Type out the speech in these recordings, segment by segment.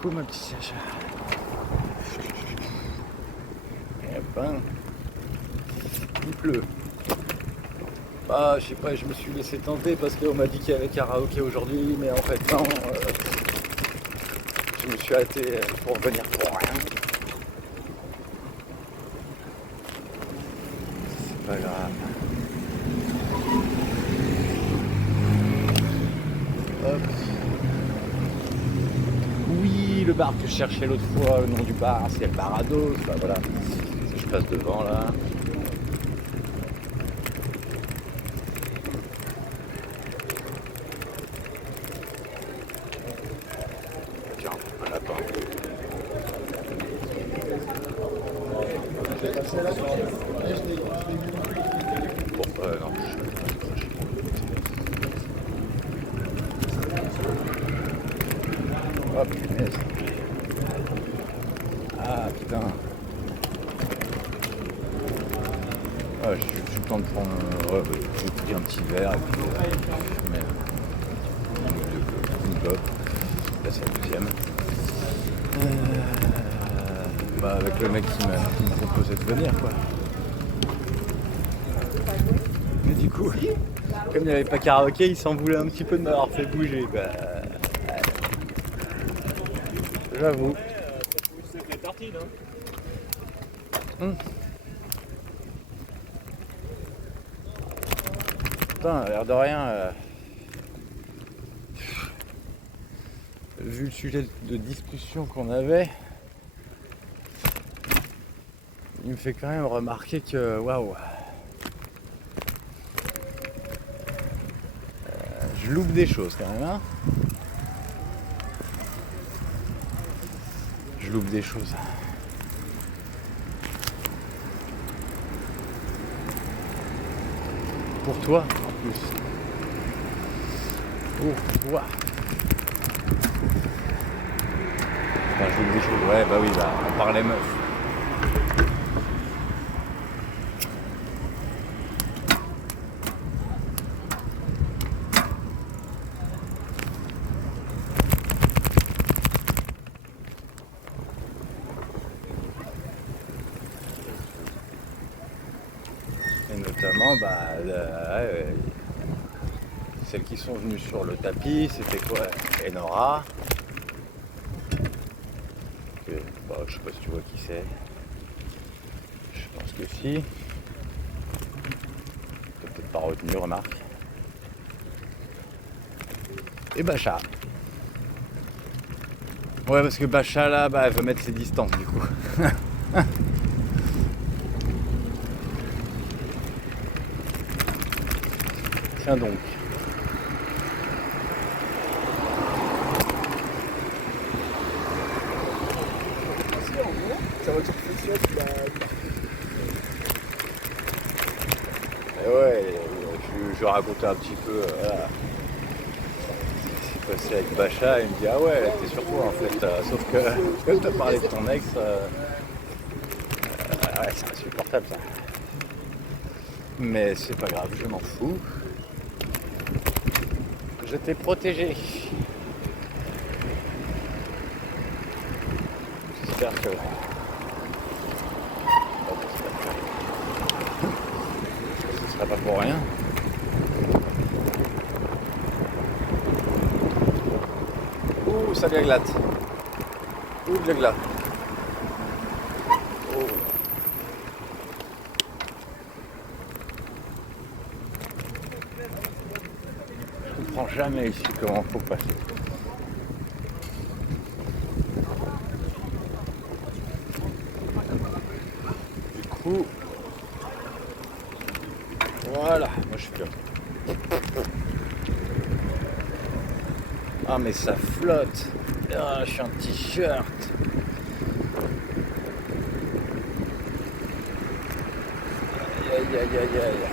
Coucou ma petite Sacha. Eh ben, il pleut. Ah, je sais pas, je me suis laissé tenter parce qu'on m'a dit qu'il y avait karaoké aujourd'hui, mais en fait non. Je me suis arrêté pour venir pour rien. C'est pas grave. Hop. Oui, le bar que je cherchais l'autre fois, le nom du bar, c'est le Barados. Bah voilà, si je passe devant là. Tiens, un lapin. Bon, non, je vais pas cracher. Oh punaise. Ah putain. Ah, j'ai eu le temps de prendre. Ouais, bah, j'ai pris un petit verre et puis je mets une clope. Là c'est la deuxième. Bah avec le mec qui me proposait de venir quoi. Mais du coup, comme il n'y avait pas karaoké, il s'en voulait un petit peu de m'avoir fait bouger. Bah, j'avoue. Putain, à l'air de rien, vu le sujet de discussion qu'on avait, il me fait quand même remarquer que waouh, je loupe des choses quand même, hein. Je loupe des choses. Pour toi en plus. Pour toi. Enfin, je loupe des choses. Ouais, bah oui, bah, on parlait meuf. Et notamment, bah, celles qui sont venues sur le tapis, c'était quoi? Enora. Bah, je sais pas si tu vois qui c'est. Je pense que si. T'as peut-être pas retenu, remarque. Et Bacha. Ouais, parce que Bacha là, bah, elle veut mettre ses distances du coup. Tiens donc. Sa voiture fonctionne, Et ouais, je racontais un petit peu voilà, ce qui s'est passé avec Bacha. Il me dit ah ouais, elle était sur toi en fait. Sauf que comme t'as parlé de ton ex, ouais, c'est insupportable ça. Mais c'est pas grave, je m'en fous. Je t'ai protégé. J'espère que. Ce sera pas pour rien. Ouh, ça glace. Ouh, le glace. Oh. Je comprends jamais ici comment faut passer. Du coup, voilà, moi je suis bien. Ah mais ça flotte. Ah, je suis en t-shirt. Aïe aïe aïe aïe aïe.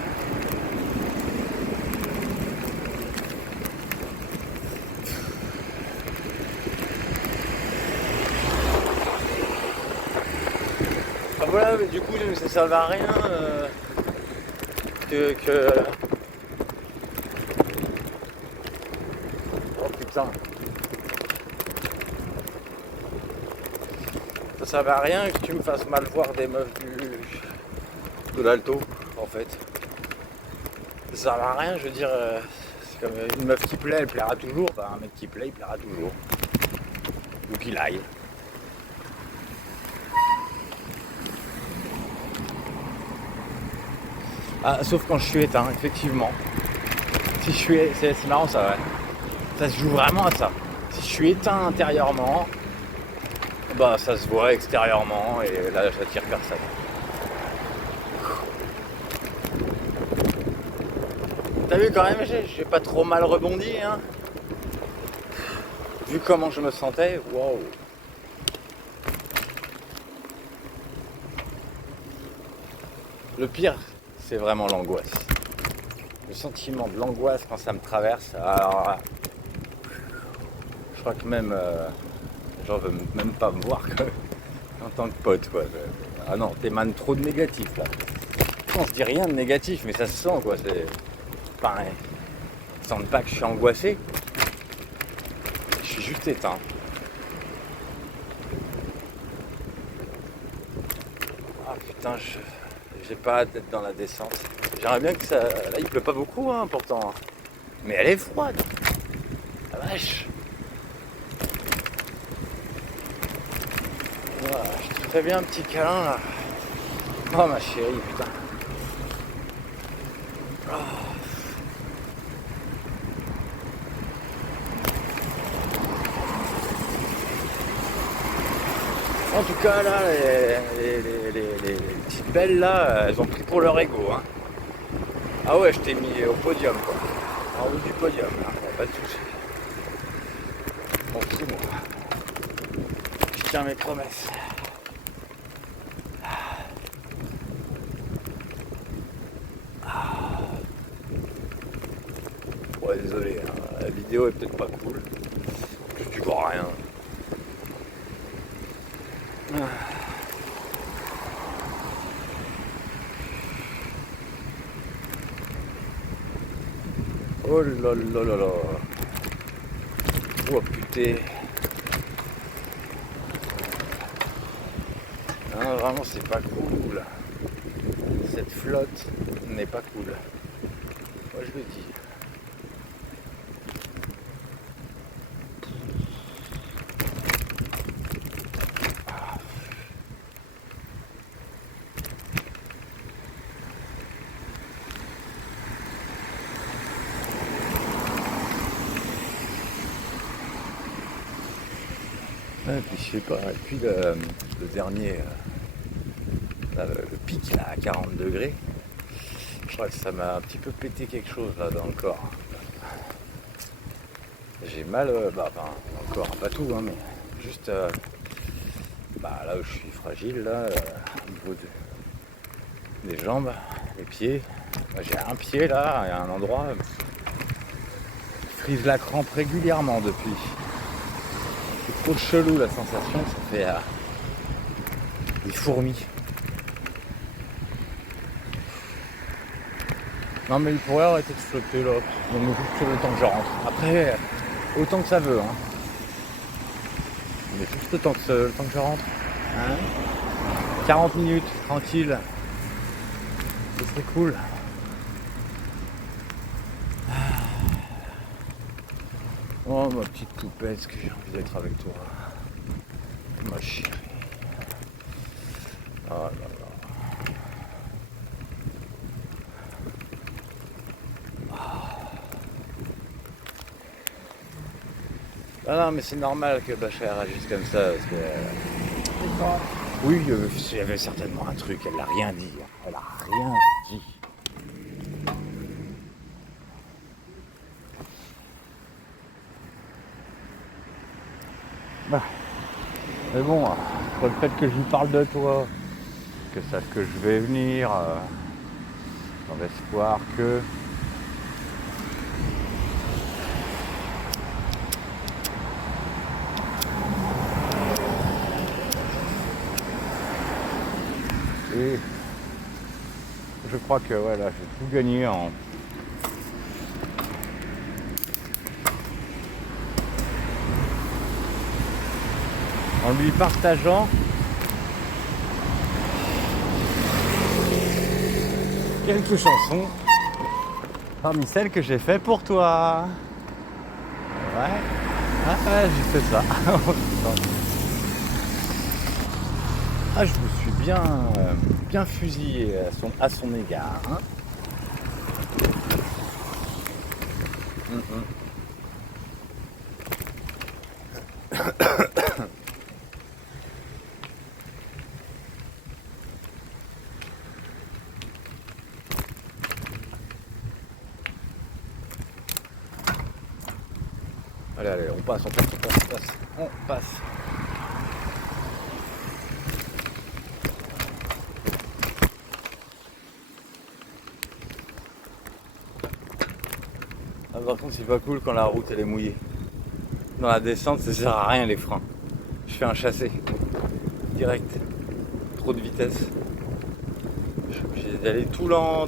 Ah voilà, mais du coup ça servait à rien que... Oh putain. Ça sert à rien que tu me fasses mal voir des meufs de l'alto, en fait. Ça sert à rien, je veux dire, c'est comme une meuf qui plaît, elle plaira toujours. Bah, un mec qui plaît, il plaira toujours. Ou qu'il aille. Ah, sauf quand je suis éteint, effectivement. Si je suis, c'est marrant ça, ouais. Ça se joue vraiment à ça. Si je suis éteint intérieurement, bah ça se voit extérieurement et là j'attire personne. T'as vu quand même, j'ai pas trop mal rebondi, hein. Vu comment je me sentais, waouh. Le pire, c'est vraiment l'angoisse. Le sentiment de l'angoisse quand ça me traverse, alors je crois que même les gens veulent même pas me voir quoi, en tant que pote quoi. Ah non, t'émanes trop de négatif là. Non, je dis rien de négatif, mais ça se sent quoi. C'est pareil. Ils sentent pas que je suis angoissé. Je suis juste éteint. Ah putain, j'ai pas hâte d'être dans la descente. J'aimerais bien que ça. Là il pleut pas beaucoup hein, pourtant. Mais elle est froide. La vache. Voilà, je te fais bien un petit câlin là. Oh ma chérie, putain. Oh. En tout cas là, les petites belles là, elles ont pris pour leur ego. Hein. Ah ouais, je t'ai mis au podium quoi. En haut du podium, là. Pas de soucis. Bon, c'est moi. Je tiens mes promesses. Ouais, désolé, hein. La vidéo est peut-être pas cool. Tu vois rien. Oh là là là là. Oh putain. Non, vraiment c'est pas cool. Cette flotte n'est pas cool. Moi je le dis. Et puis je sais pas, et puis le dernier, là, le pic là à 40 degrés, je crois que ça m'a un petit peu pété quelque chose là dans le corps. J'ai mal, enfin encore pas tout, hein, mais juste là où je suis fragile là, au niveau des jambes, les pieds. J'ai un pied là, et un endroit qui frise la crampe régulièrement depuis. C'est trop chelou la sensation, ça fait des fourmis. Non mais il pourrait arrêter de flotter là, donc juste le temps que je rentre. Après, autant que ça veut, hein. Mais juste le temps que je rentre. Hein 40 minutes, tranquille. Ce serait cool. Oh ma petite poupette, est-ce que j'ai envie d'être avec toi. Ma chérie. Oh là là. Ah non mais c'est normal que Bachar réagisse comme ça parce que. Oui, il y avait certainement un truc, elle n'a rien dit. Elle a rien dit. Bah. Mais bon, le fait que je lui parle de toi, que sache que je vais venir, dans l'espoir que. Et je crois que voilà, j'ai tout gagné en lui partageant quelques chansons parmi celles que j'ai fait pour toi. Ouais, ah, ouais, j'ai fait ça. Ah, je me suis bien fusillé à son égard. Hein. Allez, allez, on passe. On passe. Ah, par contre, c'est pas cool quand la route elle est mouillée. Dans la descente, ça sert à rien les freins. Je fais un chassé. Direct. Trop de vitesse. Je suis obligé d'aller tout lent.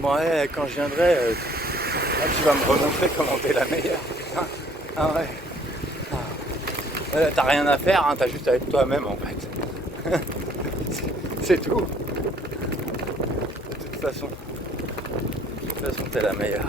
Bon, ouais, quand je viendrai, tu vas me remontrer comment t'es la meilleure. Ah ouais. T'as rien à faire, hein, t'as juste à être toi-même en fait. C'est tout. De toute façon, t'es la meilleure.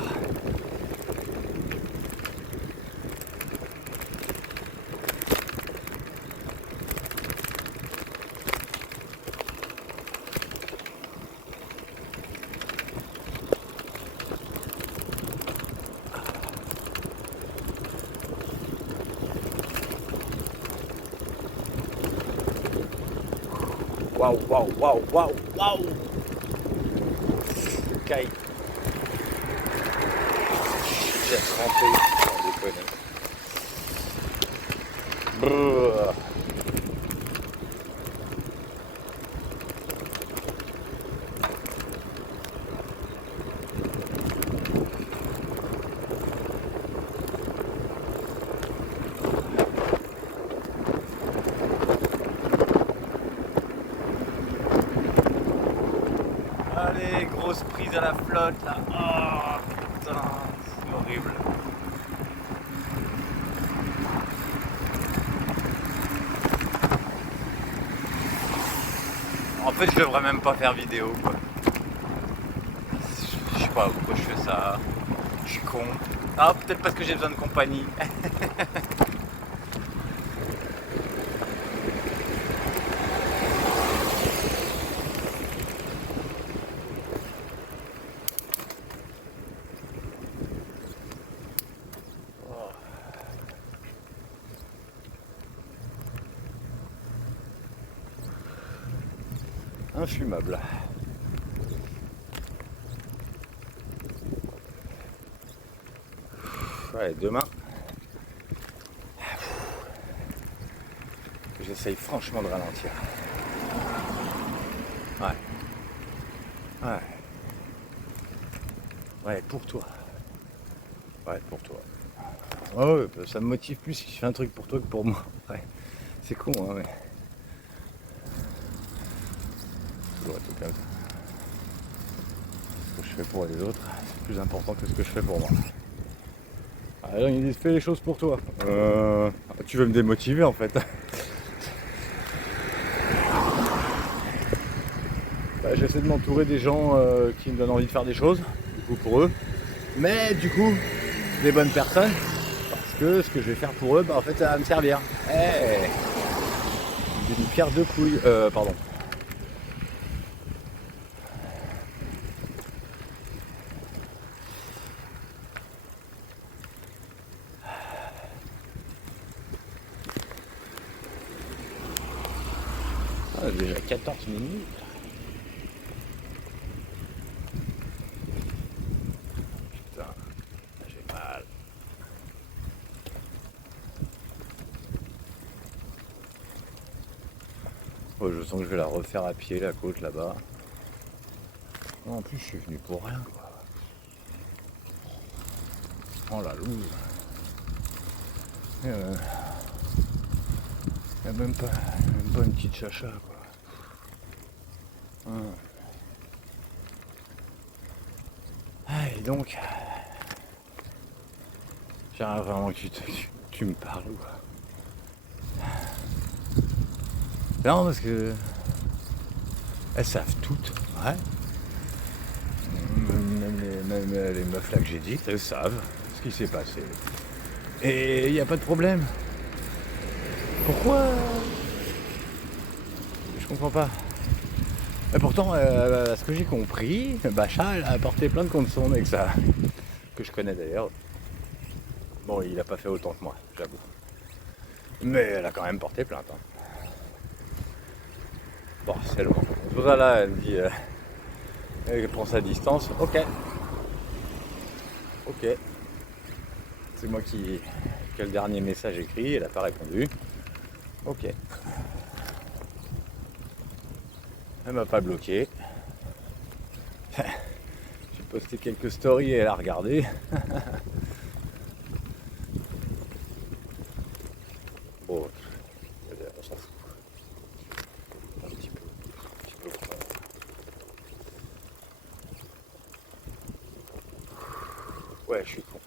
Waouh. Caille. J'ai trempé, sans déconner. Brrr. Allez, grosse prise à la flotte là. Oh putain, c'est horrible. En fait, je devrais même pas faire vidéo quoi. Je sais pas pourquoi je fais ça. Je suis con. Ah, peut-être parce que j'ai besoin de compagnie. Infumable. Ouais, demain, j'essaye franchement de ralentir. Ouais. Ouais, pour toi. Ouais, pour toi. Oh, ouais, ça me motive plus si je fais un truc pour toi que pour moi. Ouais. C'est con, hein, mais. Ouais, tout comme ça. Ce que je fais pour les autres, c'est plus important que ce que je fais pour moi. Alors, ils disent fais les choses pour toi. Tu veux me démotiver en fait. J'essaie de m'entourer des gens qui me donnent envie de faire des choses, du coup pour eux. Mais du coup, des bonnes personnes. Parce que ce que je vais faire pour eux, en fait ça va me servir. Hey, une pierre deux couilles. Pardon. Ah, déjà 14 minutes. Putain, j'ai mal. Oh, je sens que je vais la refaire à pied, la côte là-bas. En plus, je suis venu pour rien, quoi. Oh la loose. Il n'y a même pas une petite chacha quoi. Et donc, j'aimerais vraiment que tu me parles quoi. Non parce que elles savent toutes, ouais. Même les meufs là que j'ai dites, elles savent ce qui s'est passé. Et il n'y a pas de problème. Pourquoi? Je comprends pas. Et pourtant, à ce que j'ai compris, Bacha elle a porté plainte contre son ex, ça, que je connais d'ailleurs. Bon, il a pas fait autant que moi, j'avoue. Mais elle a quand même porté plainte. Hein. Bon, c'est loin. C'est pour ça là, elle me dit, elle prend sa distance. Ok. C'est moi qui ai le dernier message écrit, elle n'a pas répondu. Ok. Elle m'a pas bloqué. J'ai posté quelques stories et elle a regardé. Bon, on s'en fout. Un petit peu. Ouais, je suis con.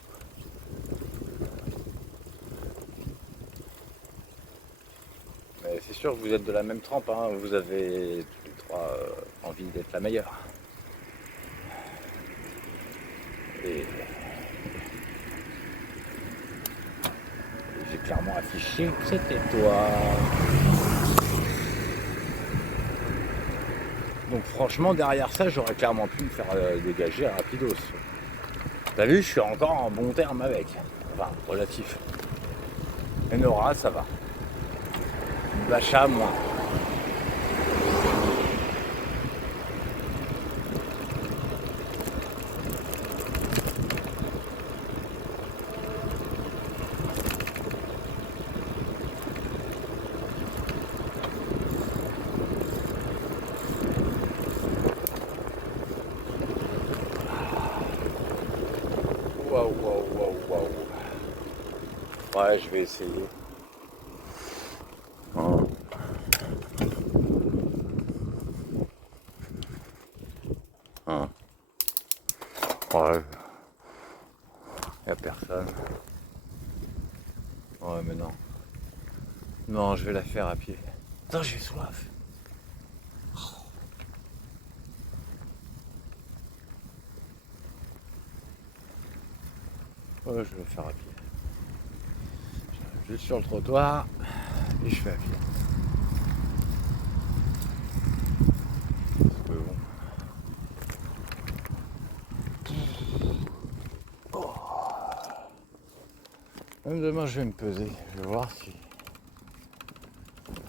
Mais c'est sûr que vous êtes de la même trempe, hein. Vous avez tous les trois envie d'être la meilleure. Et j'ai clairement affiché que c'était toi. Donc franchement, derrière ça, j'aurais clairement pu me faire dégager rapidos. T'as vu, je suis encore en bon terme avec. Enfin, relatif. Et Nora, ça va. Bacha, moi. Waouh. Ouais, je vais essayer. Oh. Hein. Ouais. Y'a personne. Ouais, mais non. Non, je vais la faire à pied. Attends, j'ai soif. Ouais, je vais le faire à pied. Juste sur le trottoir et je fais à pied. Parce que bon. Oh. Même demain, je vais me peser. Je vais voir si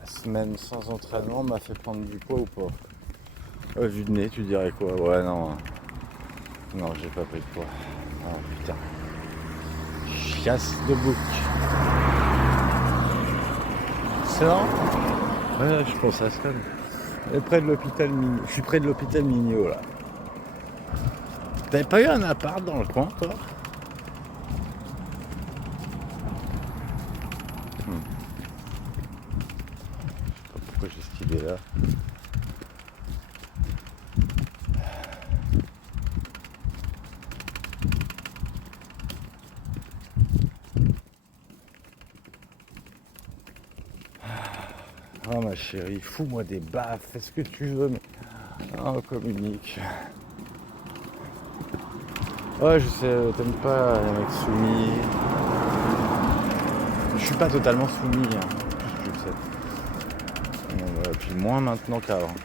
la semaine sans entraînement m'a fait prendre du poids ou pas. Vu de nez, tu dirais quoi? Ouais, non. Non, j'ai pas pris de poids. Oh putain. Chasse de bouc. C'est marrant. Ouais, je pense à ça. Je suis près de l'hôpital Mignot là. T'avais pas eu un appart dans le coin toi? Je sais pas pourquoi j'ai cette idée là. Oh ma chérie, fous-moi des baffes, fais ce que tu veux, mais... Oh, communique. Ouais, je sais, t'aimes pas les mecs soumis. Je suis pas totalement soumis, hein. Je le sais. Puis moins maintenant qu'avant.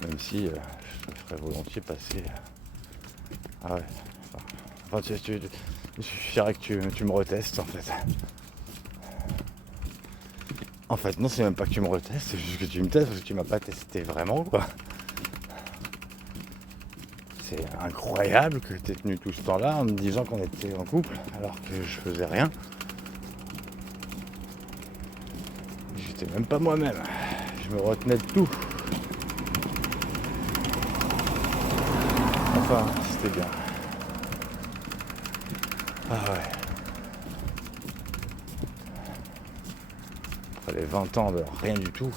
Même si je te ferais volontiers passer... Ah ouais. Enfin, il suffirait que tu me retestes en fait. En fait, non, c'est même pas que tu me retestes, c'est juste que tu me testes parce que tu m'as pas testé vraiment, quoi. C'est incroyable que tu aies tenu tout ce temps-là en me disant qu'on était en couple alors que je faisais rien. J'étais même pas moi-même. Je me retenais de tout. Enfin, c'était bien. Ah ouais. Après les 20 ans de rien du tout.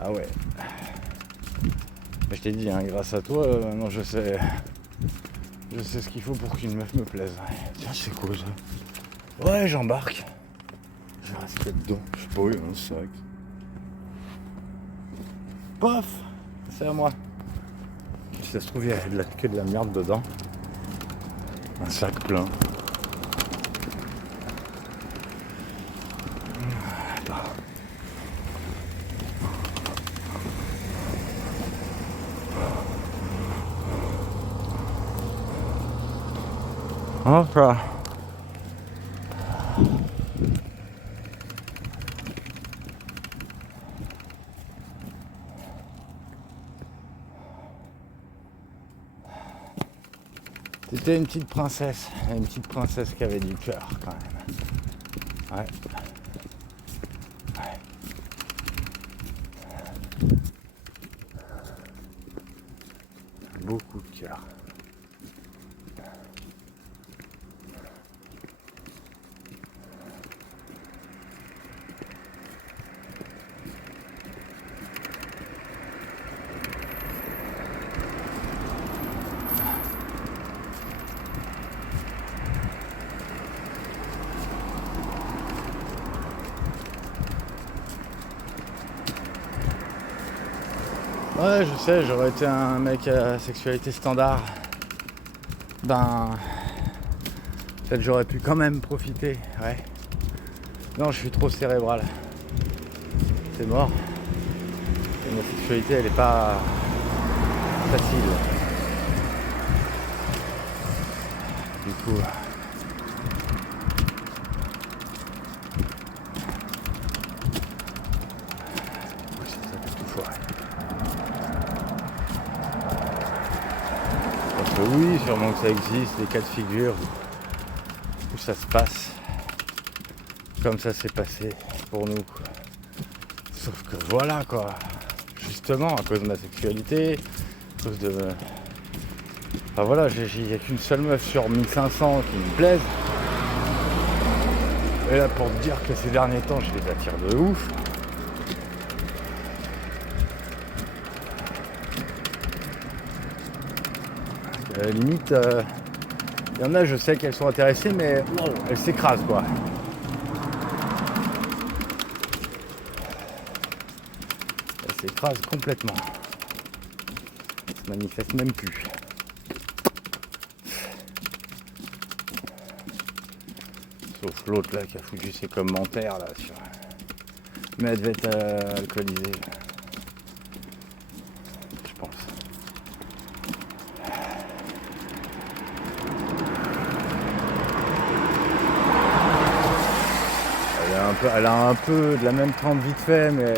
Ah ouais. Je t'ai dit, hein, grâce à toi, maintenant je sais ce qu'il faut pour qu'une meuf me plaise. Tiens, c'est quoi ça? Ouais, j'embarque. Je reste dedans. Je sais pas où, hein, c'est vrai. Paf! C'est à moi. Si ça se trouve, il y a que de la merde dedans. Un sac plein. Attends. Enfin. C'était une petite princesse qui avait du cœur quand même. Ouais. Beaucoup de cœur. Ouais, je sais, j'aurais été un mec à sexualité standard. Ben, peut-être j'aurais pu quand même profiter, ouais. Non, je suis trop cérébral. C'est mort. Et ma sexualité, elle est pas facile. Du coup, ça peut tout foirer. Parce que oui, sûrement que ça existe, des cas de figure où ça se passe comme ça s'est passé pour nous. Sauf que voilà quoi, justement à cause de ma sexualité, à cause de... Enfin voilà, il n'y a qu'une seule meuf sur 1500 qui me plaise. Et là pour te dire que ces derniers temps je les attire de ouf. À la limite, il y en a, je sais qu'elles sont intéressées, mais wow, elles s'écrasent quoi. Elles s'écrasent complètement. Elles se manifestent même plus. Sauf l'autre là qui a foutu ses commentaires là sur. Mais elle devait être alcoolisée. Je pense. Elle a un peu de la même trempe vite fait, mais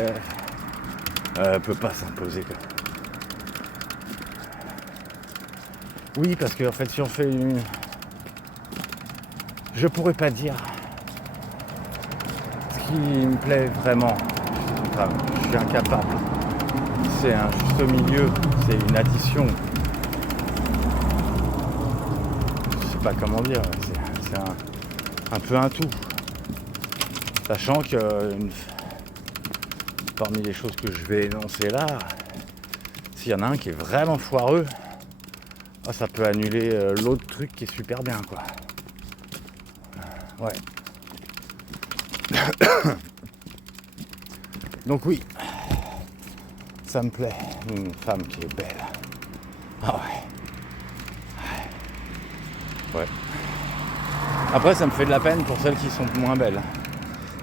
elle peut pas s'imposer quoi. Oui, parce que en fait, si on fait une, je pourrais pas dire ce qui me plaît vraiment. Enfin, je suis incapable. C'est un juste milieu, c'est une addition. Je sais pas comment dire. C'est un peu un tout. Sachant que parmi les choses que je vais énoncer là, s'il y en a un qui est vraiment foireux, ça peut annuler l'autre truc qui est super bien quoi. Ouais. Donc oui, ça me plaît, une femme qui est belle. Ah ouais. Ouais. Après ça me fait de la peine pour celles qui sont moins belles.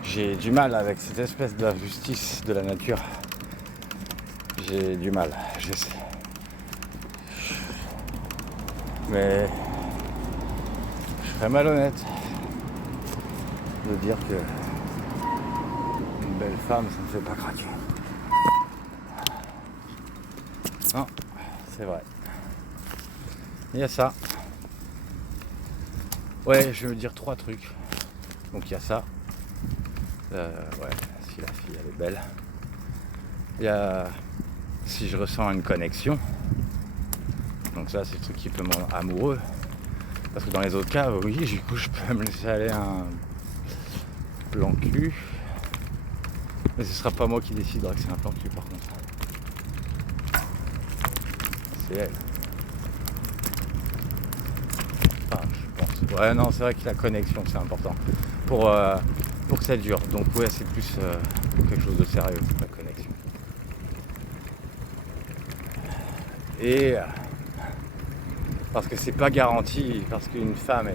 J'ai du mal avec cette espèce d'injustice de la nature. J'ai du mal, je sais. Mais je serais malhonnête de dire que une belle femme, ça ne fait pas craquer. Non, c'est vrai. Il y a ça. Ouais, je vais dire 3 trucs. Donc il y a ça. Ouais, si la fille elle est belle. Il y a si je ressens une connexion. Donc ça c'est le truc qui peut me rendre amoureux. Parce que dans les autres cas, oui, du coup, je peux me laisser aller un plan cul. Mais ce sera pas moi qui décidera que c'est un plan cul par contre. C'est elle. Enfin, je pense. Ouais, non, c'est vrai que la connexion, c'est important. Pour que ça dure. Donc ouais, c'est plus quelque chose de sérieux, la connexion. Et parce que c'est pas garanti, parce qu'une femme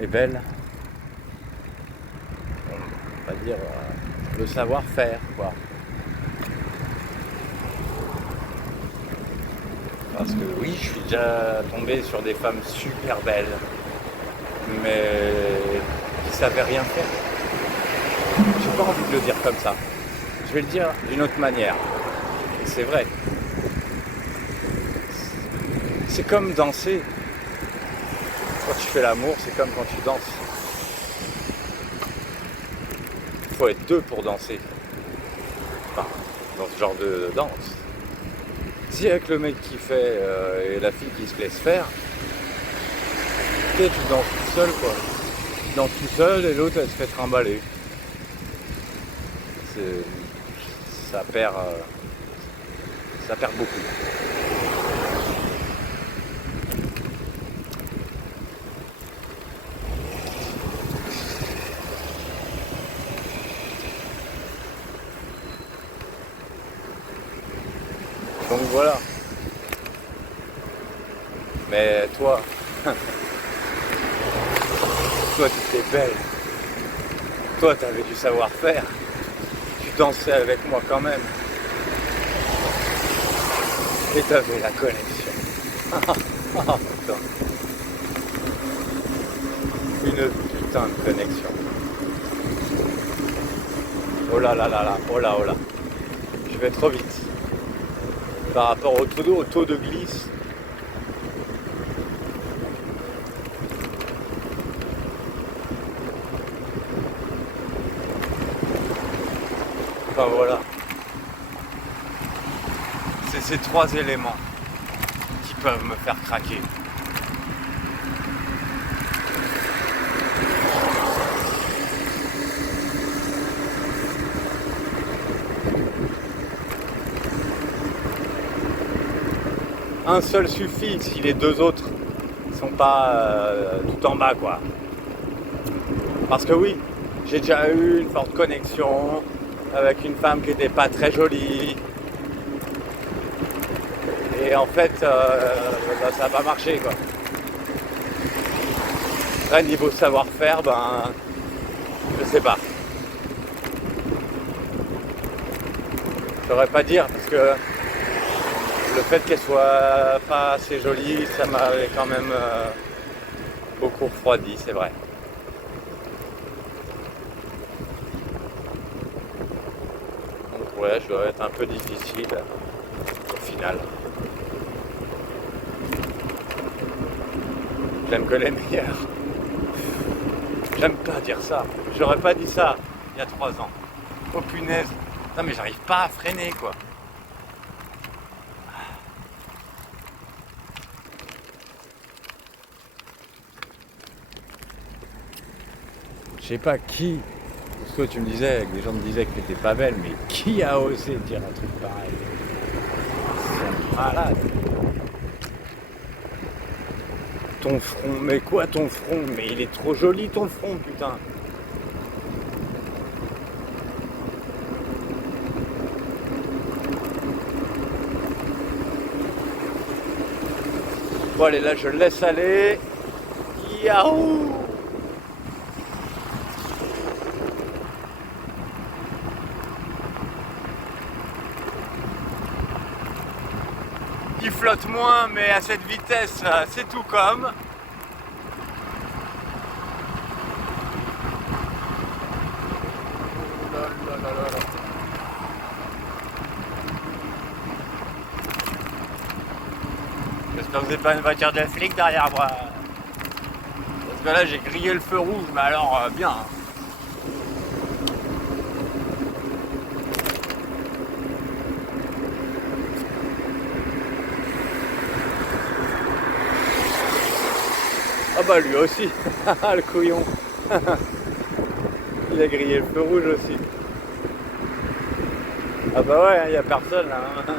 est belle, on va dire le savoir-faire, quoi. Parce que oui, je suis déjà tombé sur des femmes super belles, mais qui savaient rien faire. J'ai pas envie de le dire comme ça. Je vais le dire d'une autre manière. Et c'est vrai. C'est comme danser. Quand tu fais l'amour, c'est comme quand tu danses. Il faut être deux pour danser. Enfin, dans ce genre de danse. Si avec le mec qui fait et la fille qui se laisse faire, tu danses tout seul, quoi. Tu danses tout seul et l'autre elle se fait trimballer. Ça perd beaucoup. Donc voilà. Mais toi, toi tu étais belle. Toi tu avais du savoir-faire. Tu dansais avec moi quand même. Et tu avais la connexion. Ah putain. Une putain de connexion. Oh là là là là, oh là oh là. Je vais trop vite. Par rapport au taux de glisse. Enfin voilà. C'est ces trois éléments qui peuvent me faire craquer. Un seul suffit si les deux autres sont pas tout en bas, quoi. Parce que oui, j'ai déjà eu une forte connexion avec une femme qui était pas très jolie. Et en fait, ça n'a pas marché, quoi. Après, niveau savoir-faire, je sais pas. Je saurais pas dire parce que le fait qu'elle soit pas assez jolie, ça m'avait quand même beaucoup refroidi, c'est vrai. Donc ouais, je dois être un peu difficile au final. J'aime que les meilleurs. J'aime pas dire ça. J'aurais pas dit ça il y a 3 ans. Oh punaise. Non mais j'arrive pas à freiner, quoi. Je sais pas qui, parce que tu me disais, que les gens me disaient que t'étais pas belle, mais qui a osé dire un truc pareil? Ils sont malades. Ton front, mais quoi ton front? Mais il est trop joli ton front, putain. Bon allez, là je le laisse aller. Yahoo! Il flotte moins, mais à cette vitesse, c'est tout comme. J'espère que vous n'avez pas une voiture de flic derrière moi. Parce que là, j'ai grillé le feu rouge, mais alors bien. Ah bah lui aussi, le couillon. Il a grillé le feu rouge aussi. Ah bah ouais, il n'y a personne là. Hein.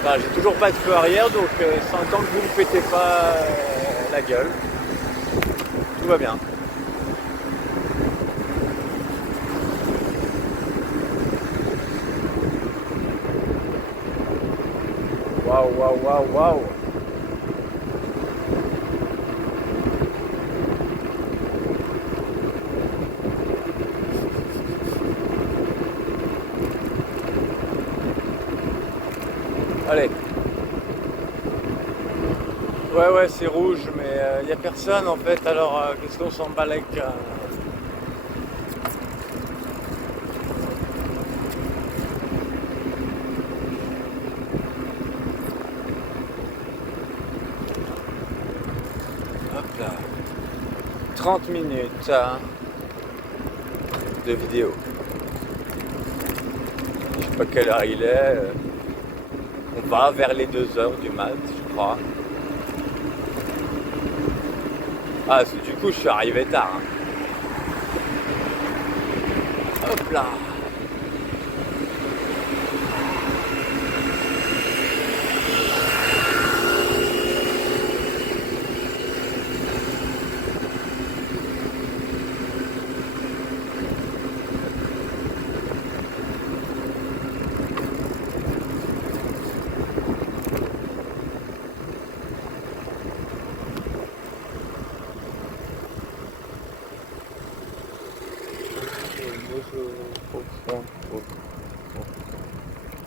Enfin, j'ai toujours pas de feu arrière, donc sans tant que vous ne pétez pas la gueule, tout va bien. Waouh, waouh, waouh, waouh. Allez. Ouais, ouais, c'est rouge, mais il n'y a personne en fait, alors qu'est-ce qu'on s'en bat avec Hop là. 30 minutes hein, de vidéo. Je sais pas quelle heure il est. On va vers les 2 heures du mat, je crois. Ah, du coup, je suis arrivé tard. Hein. Hop là.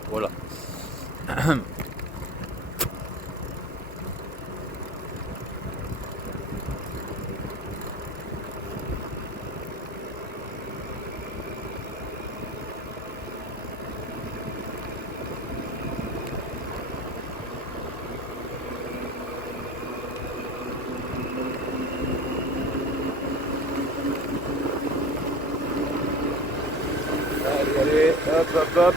Voilà. Allez, allez, hop, hop, hop.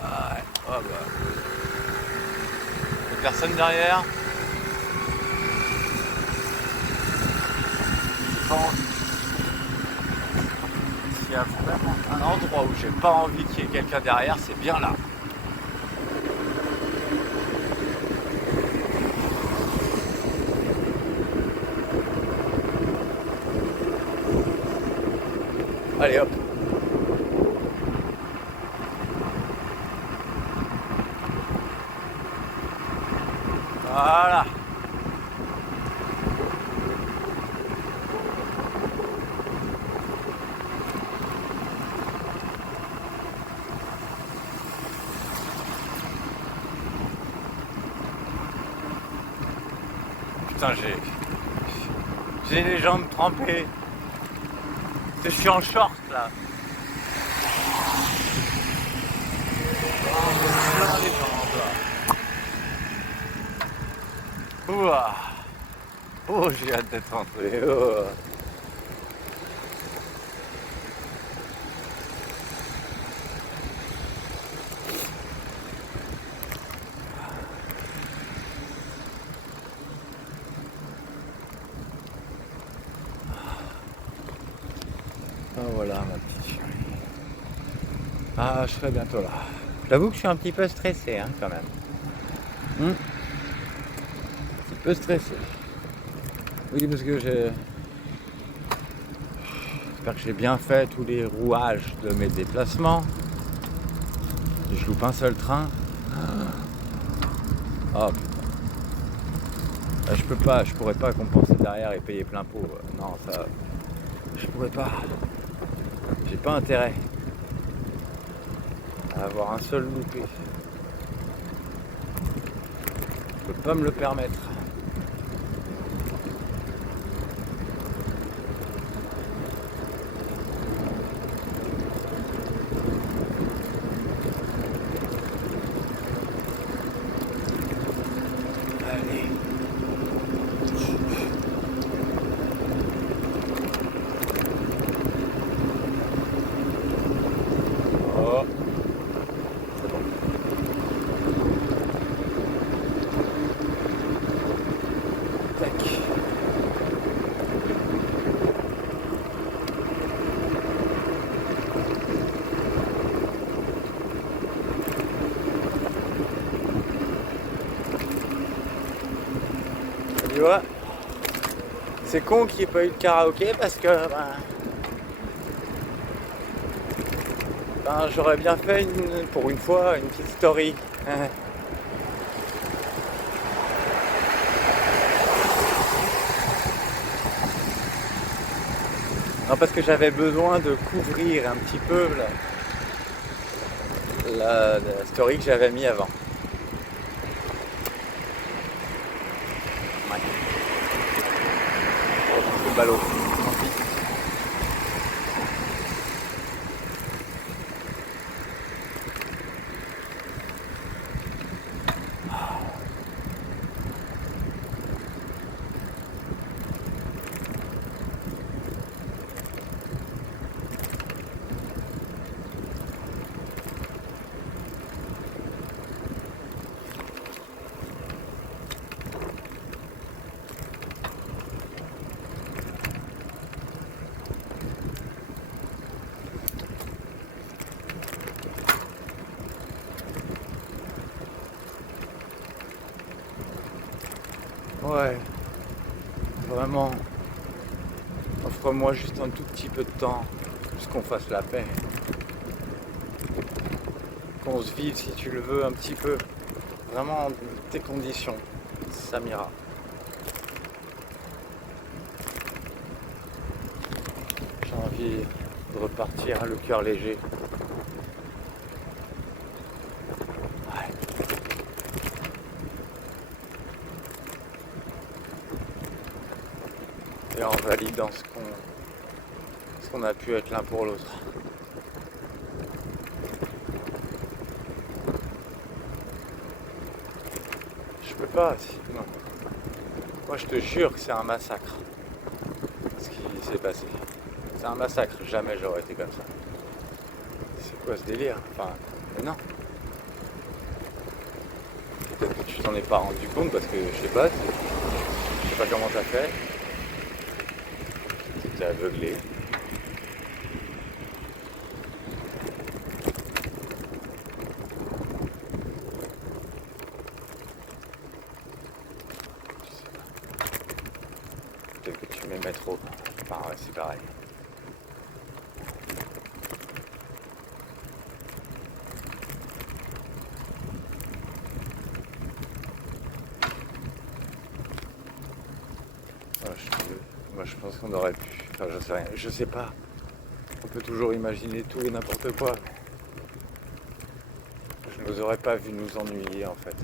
Ah, ouais. Oh, bah. Y'a personne derrière. Bon. S'il y a vraiment un endroit où j'ai pas envie qu'il y ait quelqu'un derrière, c'est bien là. Allez hop. Voilà. Putain, j'ai les jambes trempées. Je suis en short là. Oh, j'ai plein les jambes là. Ouah. Oh, j'ai hâte d'être rentré. Oh. Ah, voilà ma petite chérie. Ah, je serai bientôt là. J'avoue que je suis un petit peu stressé hein, quand même. Un petit peu stressé. Oui, parce que j'espère que j'ai bien fait tous les rouages de mes déplacements. Je loupe un seul train. Oh putain. Je pourrais pas compenser derrière et payer plein pot. Non, ça, je pourrais pas. J'ai pas intérêt à avoir un seul loupé. Je peux pas me le permettre. Allez. Oh, c'est bon. Tac. Tu vois, c'est con qu'il n'y ait pas eu de karaoké parce que j'aurais bien fait pour une fois une petite story. Non, parce que j'avais besoin de couvrir un petit peu la story que j'avais mis avant. Ouais. C'est ballot. Tant pis. Ouais, vraiment, offre-moi juste un tout petit peu de temps, juste qu'on fasse la paix. Qu'on se vive si tu le veux un petit peu. Vraiment tes conditions, ça m'ira. J'ai envie de repartir le cœur léger. Ouais. Et en validant ce qu'on a pu être l'un pour l'autre. Je peux pas, non. Moi je te jure que c'est un massacre. Ce qui s'est passé. C'est un massacre, jamais j'aurais été comme ça. C'est quoi ce délire? Enfin, mais non. Peut-être que tu t'en es pas rendu compte parce que je sais pas comment t'as fait. T'étais aveuglé. Je sais pas. Peut-être que tu m'aimais trop. Enfin ouais, c'est pareil. Moi je pense qu'on aurait pu. Enfin je sais rien. Je sais pas. On peut toujours imaginer tout et n'importe quoi. Je ne nous aurais pas vu nous ennuyer en fait.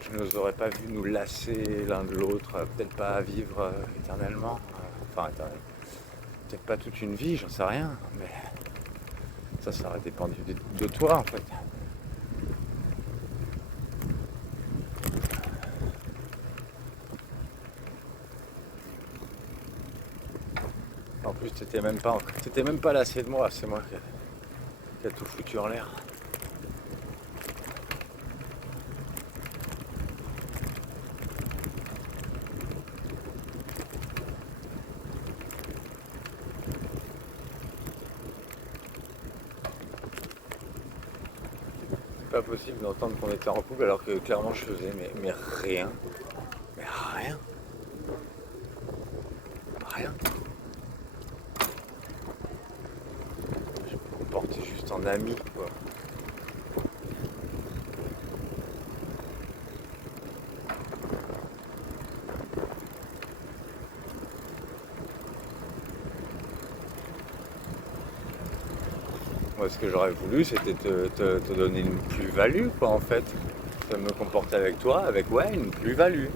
Je ne nous aurais pas vu nous lasser l'un de l'autre, peut-être pas à vivre éternellement. Enfin éternellement. Peut-être pas toute une vie, j'en sais rien. Mais ça aurait dépendu de toi en fait. En plus t'étais même pas lassé de moi, c'est moi qui a tout foutu en l'air. C'est pas possible d'entendre qu'on était en couple alors que clairement je faisais mais rien. Mais rien. Rien. Je me comportais juste en ami quoi. Moi ce que j'aurais voulu c'était te donner une plus-value quoi en fait. me comporter avec toi avec une plus-value.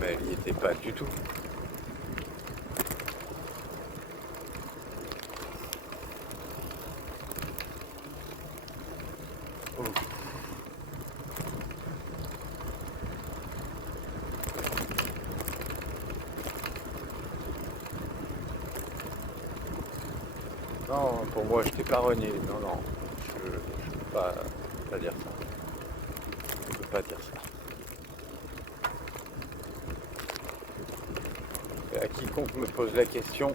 Mais elle n'y était pas du tout. Non, pour moi, je t'ai pas renié. Non, je peux pas dire ça. Je peux pas dire ça. Et à quiconque me pose la question,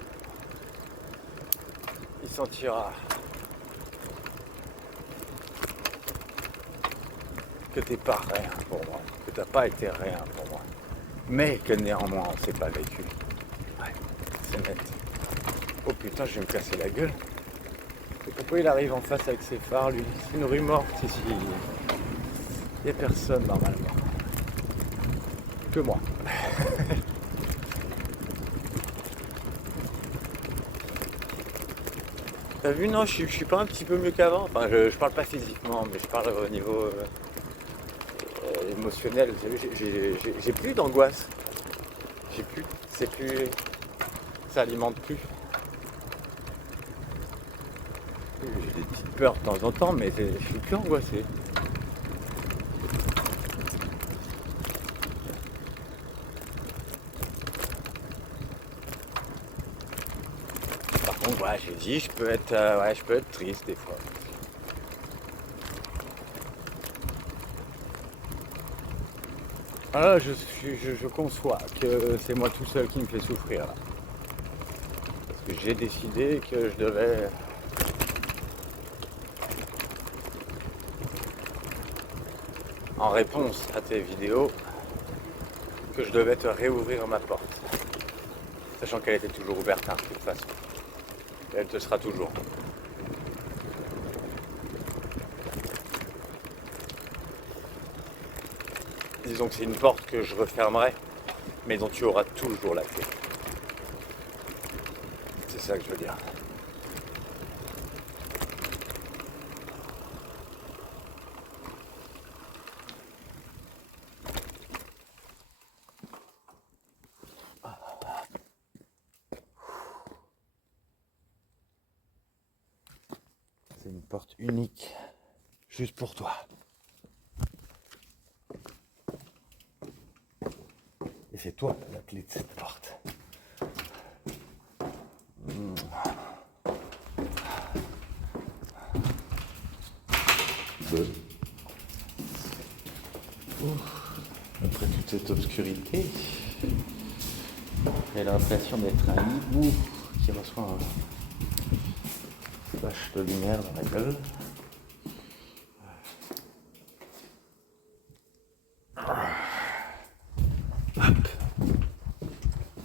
il sentira que t'es pas rien pour moi, que t'as pas été rien pour moi, mais que néanmoins on s'est pas vécu. Ouais, c'est net. Oh putain, je vais me casser la gueule. Et pourquoi il arrive en face avec ses phares, lui? C'est une rue morte ici. Il n'y a personne normalement. Que moi. T'as vu, non, je suis pas un petit peu mieux qu'avant. Enfin, je parle pas physiquement, mais je parle au niveau émotionnel. J'ai plus d'angoisse. C'est plus, ça alimente plus. J'ai des petites peurs de temps en temps, mais je suis plus angoissé. Par contre, j'ai dit, je peux être triste des fois. Alors là, je conçois que c'est moi tout seul qui me fait souffrir. Là. Parce que j'ai décidé que je devais en réponse à tes vidéos, que je devais te réouvrir ma porte. Sachant qu'elle était toujours ouverte, de toute façon. Et elle te sera toujours. Disons que c'est une porte que je refermerai, mais dont tu auras toujours la clé. C'est ça que je veux dire. C'est une porte unique, juste pour toi. Et c'est toi la clé de cette porte. Après toute cette obscurité, j'ai l'impression d'être un hibou qui reçoit un flash de lumière dans la gueule.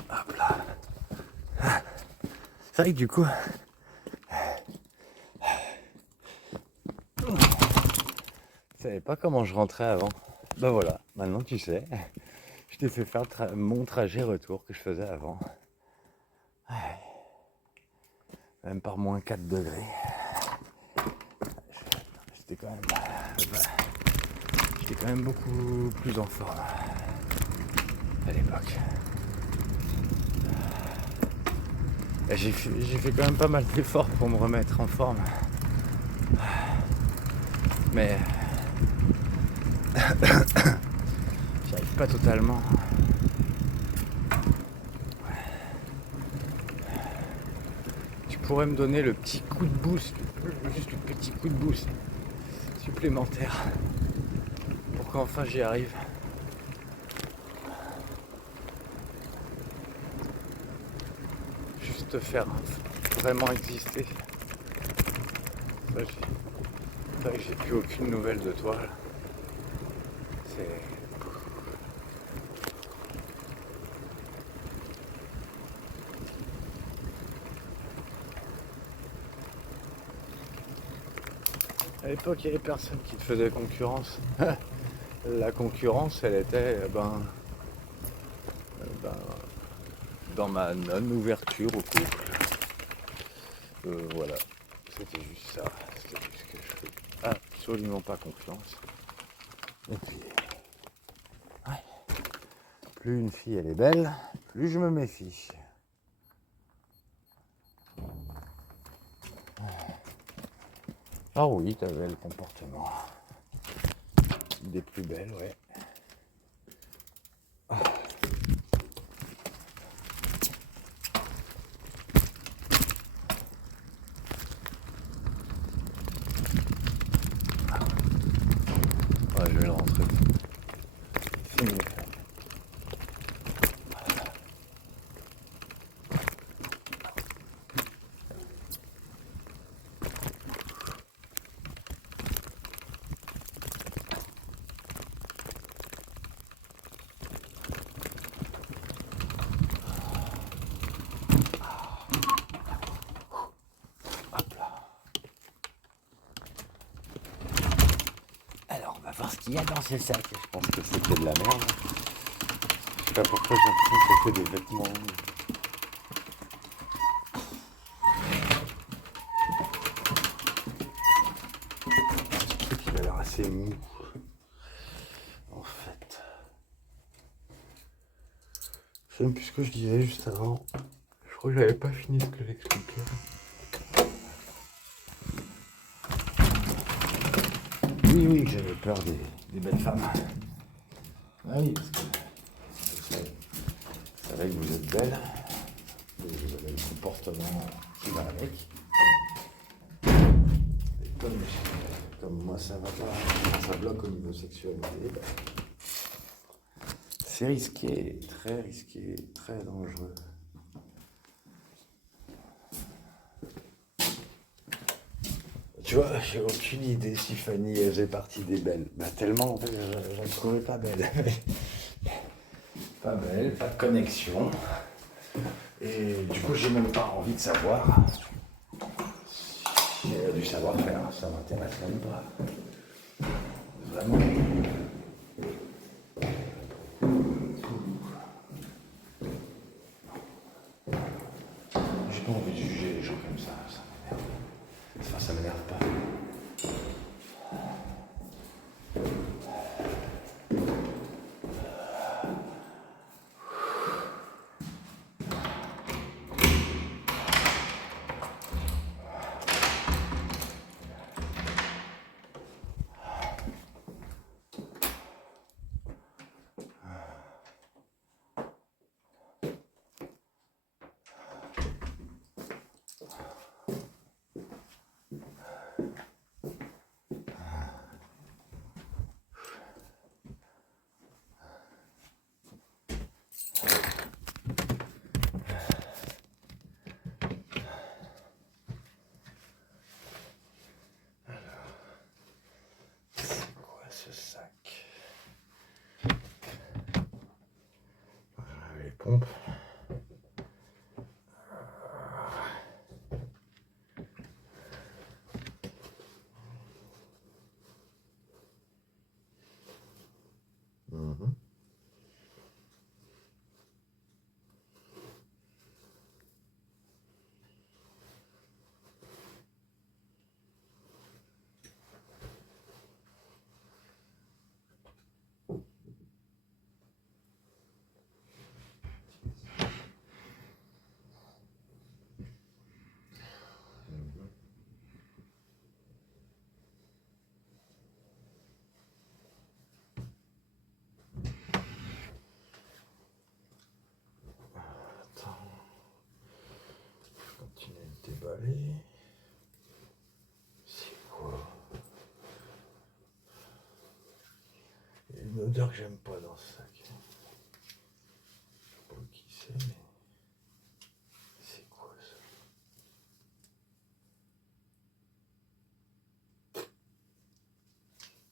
Hop là. C'est vrai que du coup, je savais pas comment je rentrais avant. Ben voilà, maintenant tu sais. Je t'ai fait faire mon trajet retour que je faisais avant. Même par moins 4 degrés. J'étais quand même beaucoup plus en forme à l'époque. J'ai fait quand même pas mal d'efforts pour me remettre en forme. Mais j'y arrive pas totalement. Tu pourrais me donner le petit coup de boost, juste le petit coup de boost supplémentaire pour qu'enfin j'y arrive. Juste te faire vraiment exister. Ça, j'ai plus aucune nouvelle de toi. Là. C'est... À l'époque, il n'y avait personne qui te faisait concurrence. La concurrence, elle était dans ma non-ouverture au couple. Voilà, c'était juste ça. C'était juste que je fais absolument pas confiance. Et puis, ouais. Plus une fille elle est belle, plus je me méfie. Ah oui, t'avais le comportement des plus belles, ouais. Ouais, je vais le rentrer. C'est mieux. Alors, on va voir ce qu'il y a dans ce sac. Je pense que c'était de la merde. Je sais pas pourquoi j'ai l'impression que c'était des vêtements. Ce truc, il a l'air assez mou. En fait. Je sais même plus ce que je disais juste avant. Je crois que j'avais pas fini ce que j'expliquais. Oui, que j'avais peur des belles femmes. Ah oui, parce que vous savez que vous êtes belle, et vous avez le comportement qui va avec. Et comme moi ça va pas, ça bloque au niveau sexualité, c'est risqué, très dangereux. Tu vois, j'ai aucune idée si Fanny faisait partie des belles. Bah tellement, en fait, je ne trouvais pas belle. Pas belle, pas de connexion. Et du coup, j'ai même pas envie de savoir si elle a du savoir-faire. Ça m'intéresse même pas. Vraiment. J'ai pas envie de juger les gens comme ça m'énerve. Enfin, ça m'énerve pas. Ce sac. Les pompes. Déballer. C'est quoi? Il y a une odeur que j'aime pas dans ce sac. Je sais pas qui c'est, mais c'est quoi ça?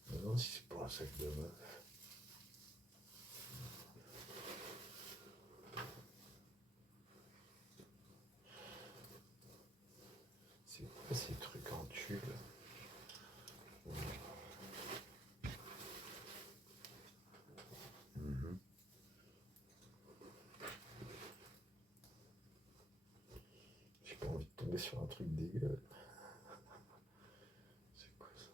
Je me demande si c'est pas un sac de meuf. C'est quoi ces trucs en tulle? J'ai pas envie de tomber tombé sur un truc dégueu. C'est quoi ça?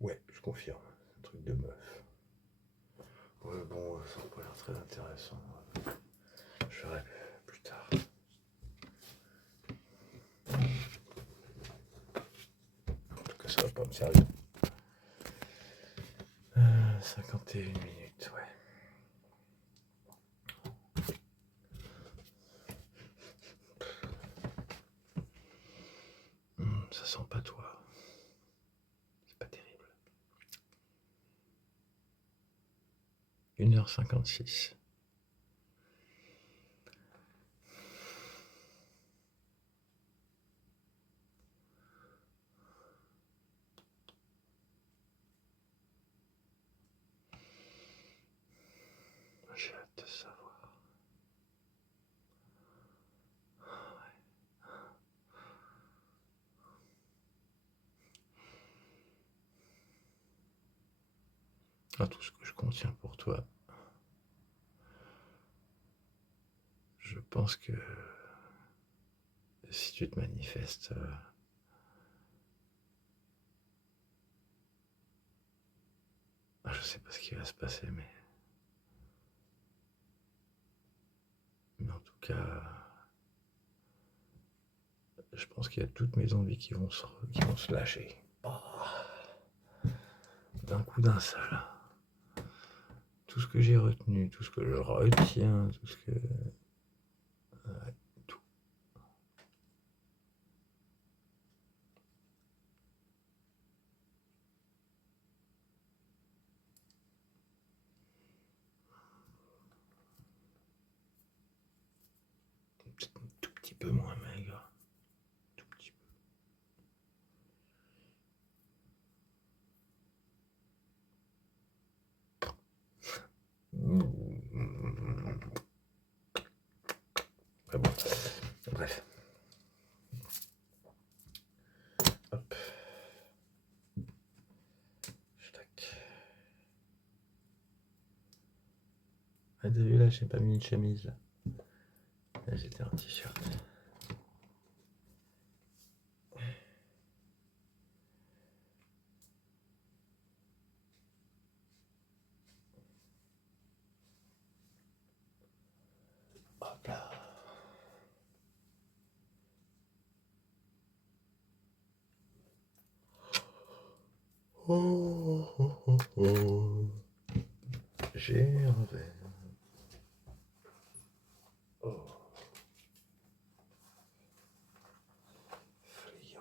Ouais, je confirme. Un truc de meuf. Ouais, bon, ça n'a pas l'air très intéressant. Je verrai plus tard. En tout cas, ça va pas me servir. 51 minutes, ouais. Ça sent pas toi. C'est pas terrible. 1h56. J'ai hâte de savoir. Ah, tout ce que je contiens pour toi. Je pense que si tu te manifestes, je sais pas ce qui va se passer, mais en tout cas, je pense qu'il y a toutes mes envies qui vont se lâcher. D'un coup, d'un seul. Tout ce que j'ai retenu, tout ce que je retiens, tout ce que... tout. Peut-être un tout petit peu moins maigre. Tout petit peu. Très bon. Bref. Hop. Tac. Ah, t'as vu là, j'ai pas mis une chemise là. Là, j'étais un t-shirt. Hop là. Oh, oh, oh, oh. J'ai un verre. Oh. Frio.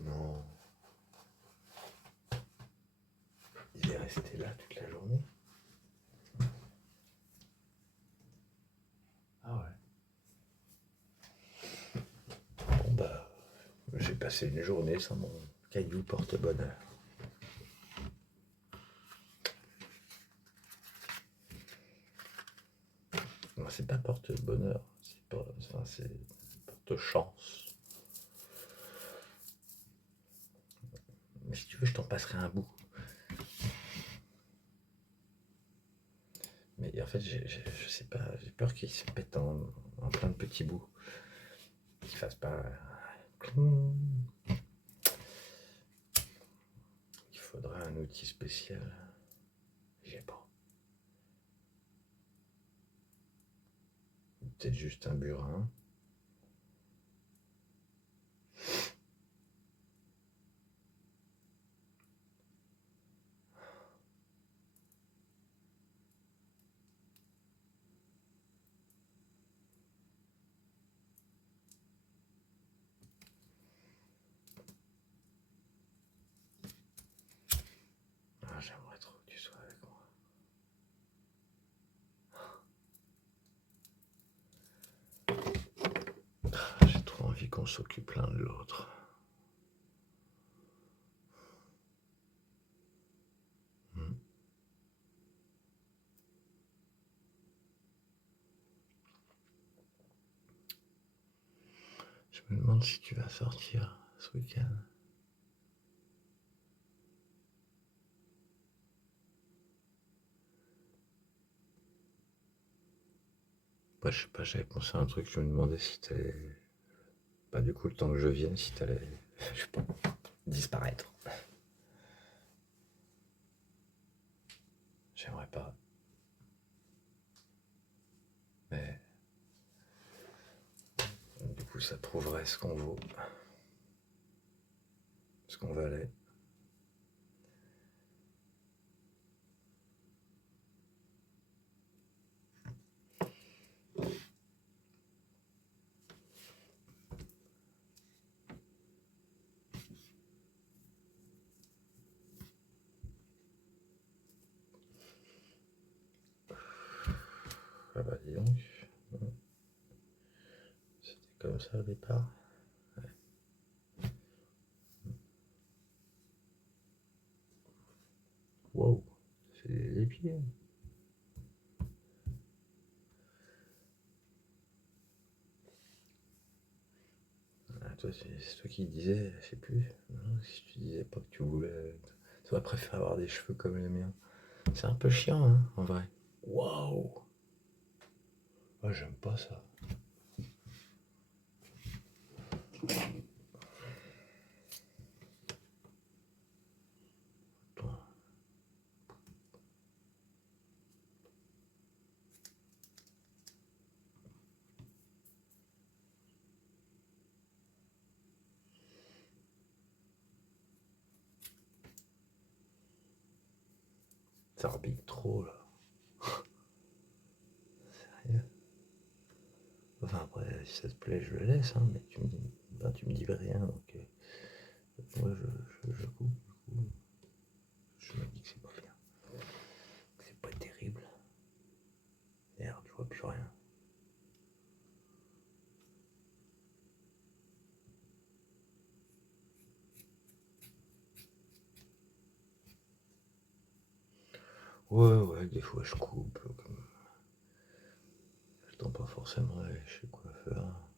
Non. Il est resté là toute la journée. Ah ouais. Bon bah, j'ai passé une journée sans mon caillou porte-bonheur. Non, c'est pas porte-bonheur, c'est porte-chance. Mais si tu veux, je t'en passerai un bout. Mais en fait, je sais pas, j'ai peur qu'il se pète en plein de petits bouts. Qu'il fasse pas... Il faudra un outil spécial. J'ai pas. Peut-être juste un burin. qu'on s'occupe l'un de l'autre. Je me demande si tu vas sortir ce week-end. Bah, je sais pas, j'avais pensé à un truc, je me demandais si t'allais... Bah du coup, le temps que je vienne, si t'allais, je sais pas, disparaître. J'aimerais pas. Mais du coup, ça prouverait ce qu'on vaut. Ce qu'on valait. Ah bah dis donc. C'était comme ça au départ. Wow, c'est les pieds. Ah, toi, c'est toi qui disais, je sais plus, non, si tu disais pas que tu voulais, tu vas préférer avoir des cheveux comme les miens. C'est un peu chiant, hein, en vrai. Waouh. Ah, j'aime pas ça. Attends. Ça rebique trop, là. Sérieux. Enfin, après, si ça te plaît, je le laisse, hein, mais tu me dis rien, donc moi, je coupe, du coup. Je me dis que c'est pas bien. Que c'est pas terrible. Merde, je vois plus rien. Ouais, des fois je coupe, comme je tends pas forcément aller chez le coiffeur.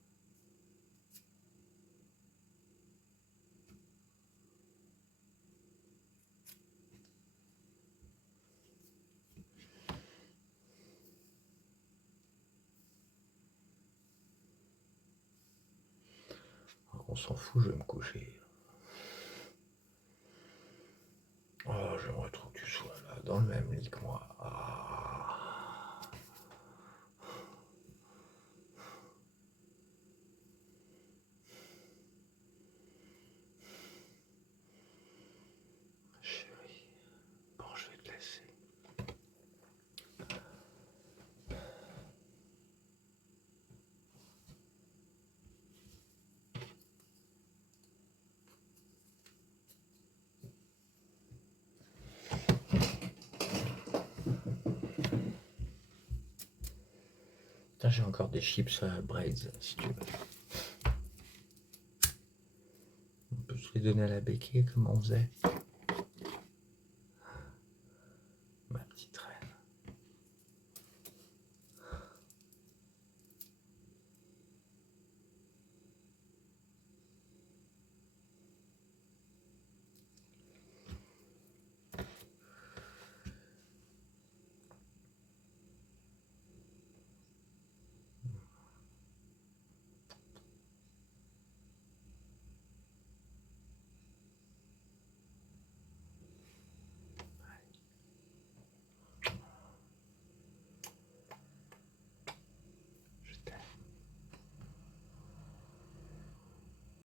Alors, on s'en fout, je vais me coucher. Oh, j'aimerais trop que tu sois là, dans le même lit que moi. Ah. Chérie, bon, je vais te laisser. Putain, j'ai encore des chips à braids, si tu veux. On peut se les donner à la béquille, comme on faisait. Ma petite reine.